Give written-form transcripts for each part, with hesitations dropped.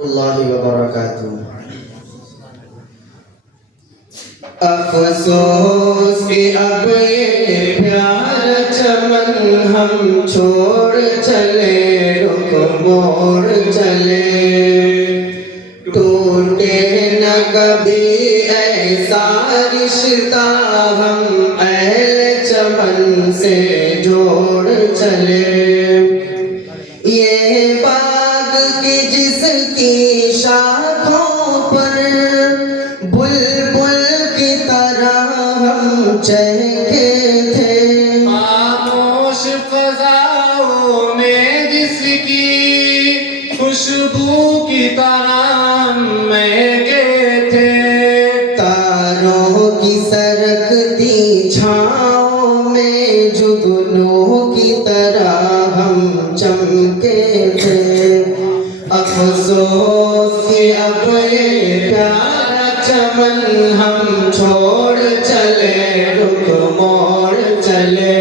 अल्लाहि व बरकातुहू। अफसोस कि अब ये प्यार चमन हम छोड़ चले, रुख मोड़ चले। टूटे न कभी ऐसा रिश्ता हम अहले चमन से जोड़ चले। ये बाग की जिसकी शाखों पर बुलबुल की तरह हम चहके थे, खामोश फजाओं में जिसकी खुशबू की तरह महके थे। तारों की सरकती छाँव में जुगनू की तरह हम चमके थे। अफसोस कि अब ये प्यारा चमन हम छोड़ चले, रुख मोड़ चले।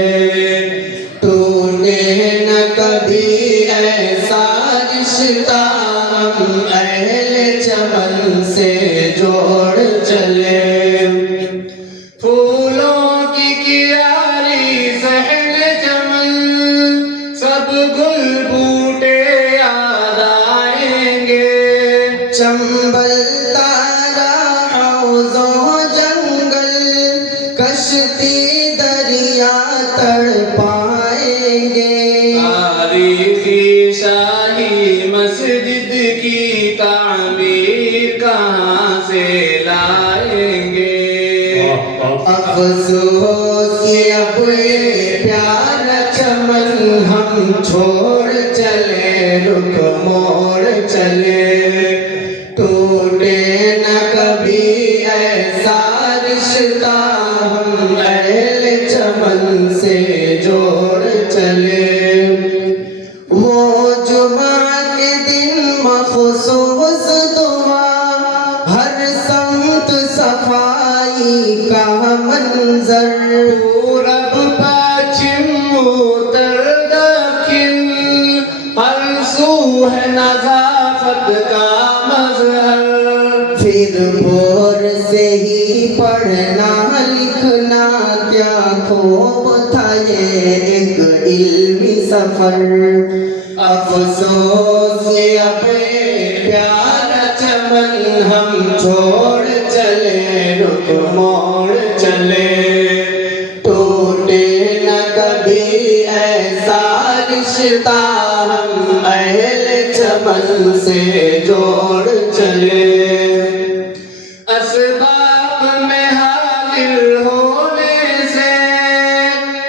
तूने न कभी ऐसा रिश्ता हम अहले चमन से जोड़ चले। फूलों की कियारी सहन चमन सब गुल बूटे याद आएंगे। चंबल तारा हौज़ो जंगल कश्ती दरिया तड़पाएंगे। तारीखी शाही मस्जिद की तामीर कहाँ से लाएंगे। अफसोस कि अब ये प्यारा चमन हम छोड़ चले, रुख मोड़ चले। टूटे न कभी ऐसा रिश्ता हम अहले चमन से जोड़ चले। वो जुमा के दिन मखसूस दुआ, हर समत सफाई का मंजर। पूरब पश्चिम उत्तर दक्षिण हर सू है नज़ाफ़त का मज़हर। फिर भोर से ही पढ़ना लिखना क्या खूब था ये एक इल्मी सफर। अफसोस कि अब ये प्यारा चमन हम छोड़ चले, रुख मोड़ चले। टूटे न कभी ऐसा रिश्ता हम अहले चमन से जोड़ चले। असबाब में हाजिर होने से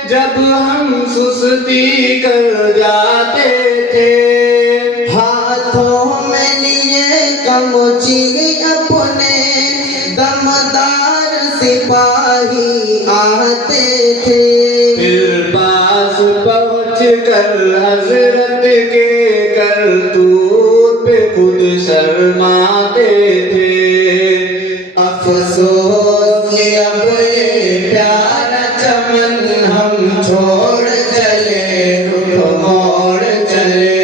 जब हम सुस्ती कर जाते थे। हाथों में लिए कमची अपने दमदार सिपाही आते थे। फिर पास पहुँच कर हजरत के करतूत पे खुद शर्माते थे। अफसोस कि अब ये प्यारा चमन हम छोड़ चले, रुख मोड़ चले।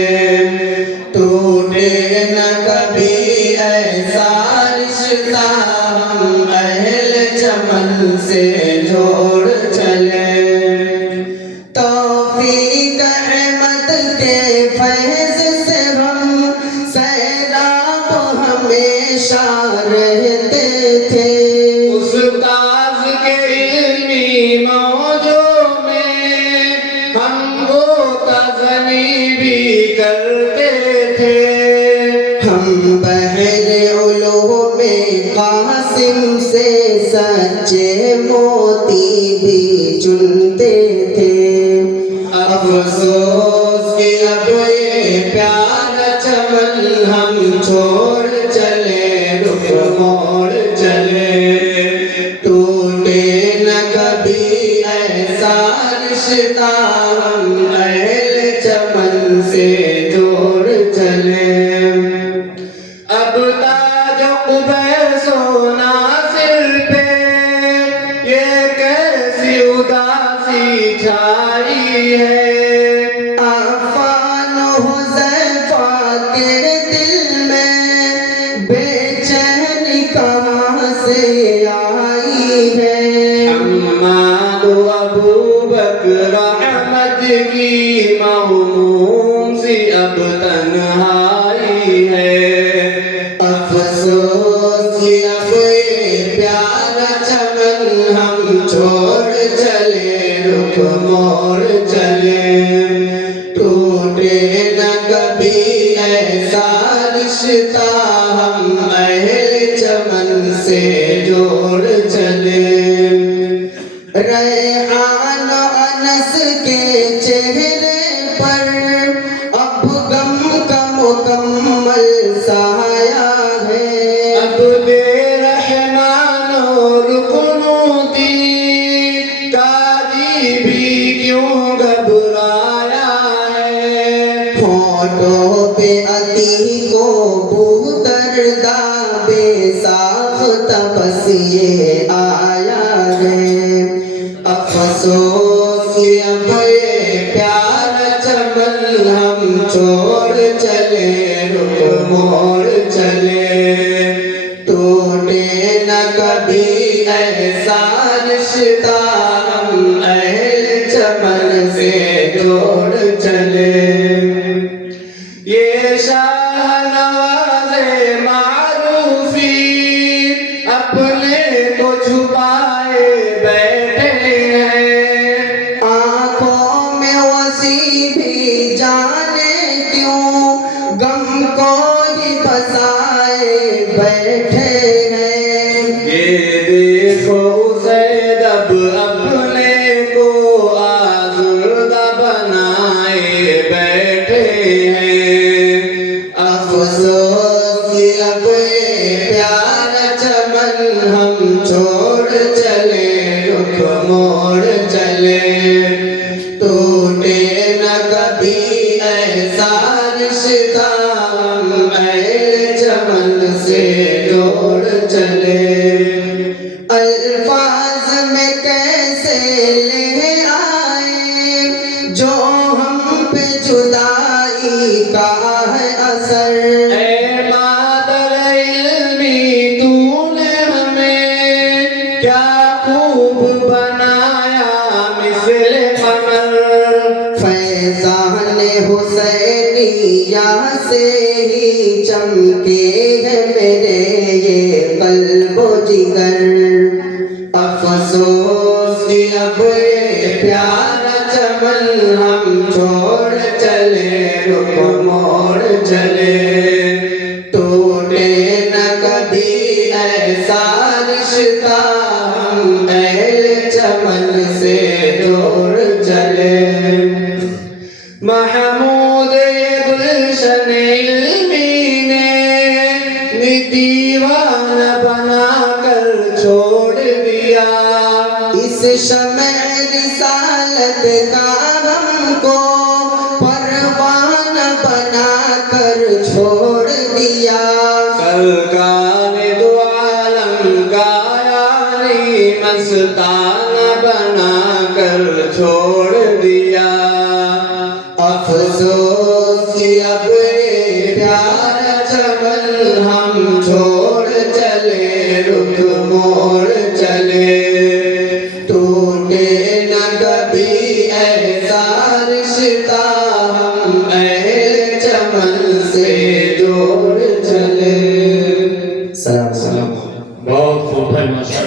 टूटे न कभी ऐसा रिश्ता हम अहले चमन से जोड़ चले। तौफीक रहमत के फैज़ से हम सैराब हमेशा रहते थे। उस ताज के इल्मी मौजों में हम वो तज़नी भी करते थे। हम बहरे उलूम में कासिम से सच्चे मोती भी चुनते थे। अफसोस कि अब ये प्यारा चमन हम छोड़ चले, रुख मोड़ चले। टूटे न कभी ऐसा रिश्ता हम अहले चमन से जोड़ चले। अब ताज कुबैसोना सिर पे ये कैसी उदासी छाई है। आफान हुज़ैफा के दिल में रिश्ता हम अहले चमन से जोड़ चले। रेहान अनस के चेहरे पर अब गम का मुकम्मल साया है। अब बेरहमान और कुनूती काजी भी क्यों घबराया है। होठों पे अती को बूदरदा बेसाख्ता बस ये आया है। अफसोस कि अब ये प्यारा चमन हम छोड़ चले, रुख मोड़ चले। टूटे न कभी ऐसा रिश्ता हम अहले चमन से जोड़ चले। ये शाहनवाज़े मारूफी अपने को छुपाए बैठे हैं। आंखों में वसी भी जाने क्यों गम को ही बसाए बैठे हैं। ये देखो ज़ैद अब अपने को आज़ुर्दा बनाए बैठे हैं। अफसोस कि अब ये प्यारा चमन हम छोड़ चले, रुख मोड़ चले। टूटे न कभी ऐसा रिश्ता हम अहले चमन से जोड़ चले। अल्फाज में कैसे ले आए जो हम पे जुदाई का है असर। ऐ बादल इल्मी तूने हमें क्या खूब बनाया मिस्ले कमर। फैज़ान हुसैनिया से ही चमके हैं मेरे ये कल्बो जिगर। अफसोस कि अब ये प्यारा चमन हम छोड़ चले, रुख मोड़ चले। टूटे न कभी ऐसा रिश्ता हम अहले चमन से जोड़ चले। महमूद गुलशन इल्मी ने दीवाना बना कर छोड़ दिया। इस शम्अ रिसालत का हमको परवाना बना कर छोड़ दिया। सरकार दो आलम का यारी मस्ताना बना कर छोड़ दिया। अफसोस कि अब ये प्यारा चमन हम छोड़ चले, रुख मोड़ चले। टूटे न कभी ऐसा रिश्ता हम अहले चमन से जोड़ चले। सलाम। बहुत खूब है माशाअल्लाह।